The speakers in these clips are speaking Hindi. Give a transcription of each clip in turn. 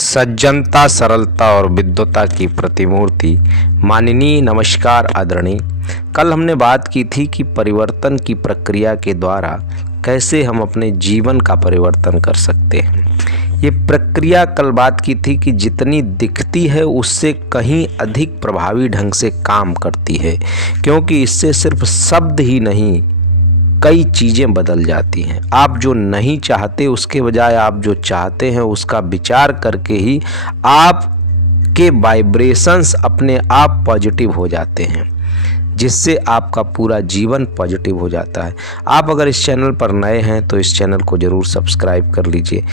सज्जनता, सरलता और विद्वता की प्रतिमूर्ति माननीय नमस्कार आदरणीय। कल हमने बात की थी कि परिवर्तन की प्रक्रिया के द्वारा कैसे हम अपने जीवन का परिवर्तन कर सकते हैं। ये प्रक्रिया कल बात की थी कि जितनी दिखती है उससे कहीं अधिक प्रभावी ढंग से काम करती है, क्योंकि इससे सिर्फ शब्द ही नहीं कई चीज़ें बदल जाती हैं। आप जो नहीं चाहते उसके बजाय आप जो चाहते हैं उसका विचार करके ही आप के वाइब्रेशंस अपने आप पॉजिटिव हो जाते हैं, जिससे आपका पूरा जीवन पॉजिटिव हो जाता है। आप अगर इस चैनल पर नए हैं तो इस चैनल को ज़रूर सब्सक्राइब कर लीजिए।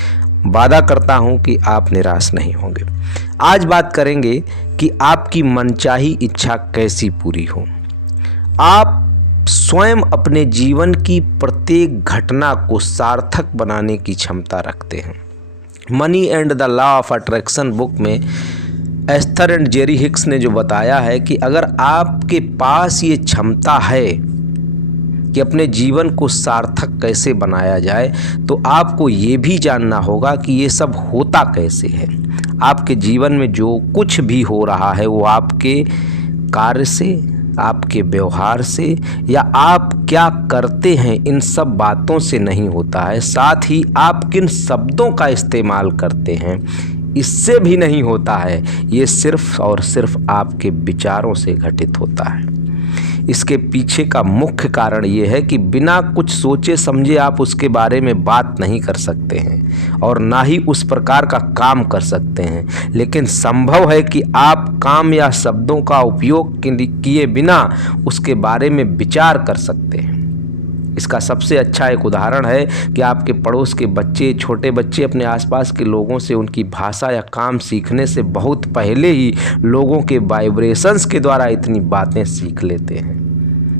वादा करता हूं कि आप निराश नहीं होंगे। आज बात करेंगे कि आपकी मनचाही इच्छा कैसी पूरी हो। आप स्वयं अपने जीवन की प्रत्येक घटना को सार्थक बनाने की क्षमता रखते हैं। Money and the law of attraction book में एस्थर एंड जेरी हिक्स ने जो बताया है कि अगर आपके पास ये क्षमता है कि अपने जीवन को सार्थक कैसे बनाया जाए, तो आपको ये भी जानना होगा कि ये सब होता कैसे है। आपके जीवन में जो कुछ भी हो रहा है वो आपके कार्य से, आपके व्यवहार से या आप क्या करते हैं, इन सब बातों से नहीं होता है। साथ ही आप किन शब्दों का इस्तेमाल करते हैं, इससे भी नहीं होता है। ये सिर्फ और सिर्फ आपके विचारों से घटित होता है। इसके पीछे का मुख्य कारण ये है कि बिना कुछ सोचे समझे आप उसके बारे में बात नहीं कर सकते हैं और ना ही उस प्रकार का काम कर सकते हैं। लेकिन संभव है कि आप काम या शब्दों का उपयोग किए बिना उसके बारे में विचार कर सकते हैं। इसका सबसे अच्छा एक उदाहरण है कि आपके पड़ोस के बच्चे, छोटे बच्चे अपने आसपास के लोगों से उनकी भाषा या काम सीखने से बहुत पहले ही लोगों के वाइब्रेशंस के द्वारा इतनी बातें सीख लेते हैं।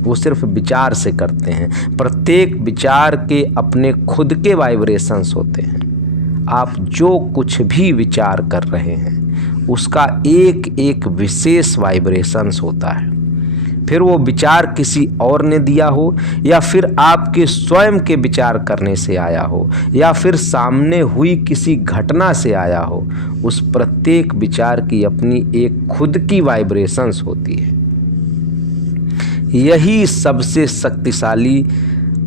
वो सिर्फ विचार से करते हैं। प्रत्येक विचार के अपने खुद के वाइब्रेशंस होते हैं। आप जो कुछ भी विचार कर रहे हैं उसका एक एक विशेष वाइब्रेशंस होता है। फिर वो विचार किसी और ने दिया हो या फिर आपके स्वयं के विचार करने से आया हो या फिर सामने हुई किसी घटना से आया हो, उस प्रत्येक विचार की अपनी एक खुद की वाइब्रेशंस होती है। यही सबसे शक्तिशाली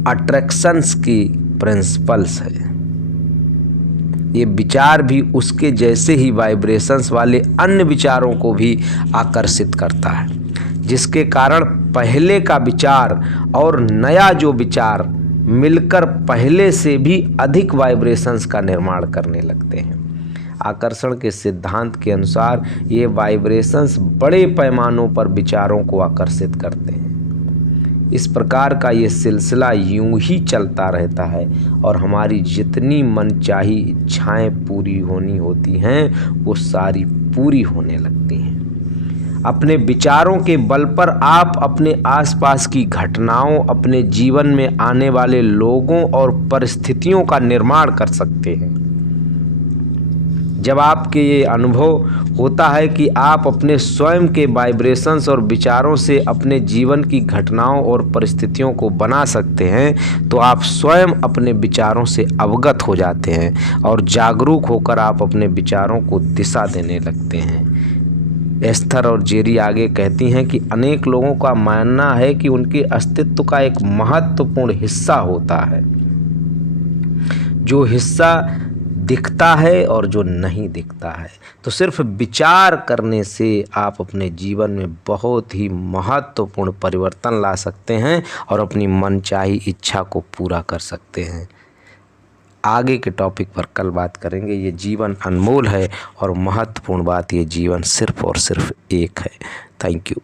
अट्रैक्शंस की प्रिंसिपल्स है। ये विचार भी उसके जैसे ही वाइब्रेशंस वाले अन्य विचारों को भी आकर्षित करता है, जिसके कारण पहले का विचार और नया जो विचार मिलकर पहले से भी अधिक वाइब्रेशंस का निर्माण करने लगते हैं। आकर्षण के सिद्धांत के अनुसार ये वाइब्रेशंस बड़े पैमानों पर विचारों को आकर्षित करते हैं। इस प्रकार का ये सिलसिला यूं ही चलता रहता है और हमारी जितनी मनचाही इच्छाएं पूरी होनी होती हैं वो सारी पूरी होने लगती हैं। अपने विचारों के बल पर आप अपने आसपास की घटनाओं, अपने जीवन में आने वाले लोगों और परिस्थितियों का निर्माण कर सकते हैं। जब आपके ये अनुभव होता है कि आप अपने स्वयं के वाइब्रेशंस और विचारों से अपने जीवन की घटनाओं और परिस्थितियों को बना सकते हैं, तो आप स्वयं अपने विचारों से अवगत हो जाते हैं और जागरूक होकर आप अपने विचारों को दिशा देने लगते हैं। एस्थर और जेरी आगे कहती हैं कि अनेक लोगों का मानना है कि उनके अस्तित्व का एक महत्वपूर्ण हिस्सा होता है, जो हिस्सा दिखता है और जो नहीं दिखता है। तो सिर्फ विचार करने से आप अपने जीवन में बहुत ही महत्वपूर्ण परिवर्तन ला सकते हैं और अपनी मनचाही इच्छा को पूरा कर सकते हैं। आगे के टॉपिक पर कल बात करेंगे। ये जीवन अनमोल है और महत्वपूर्ण बात, ये जीवन सिर्फ और सिर्फ एक है। Thank you.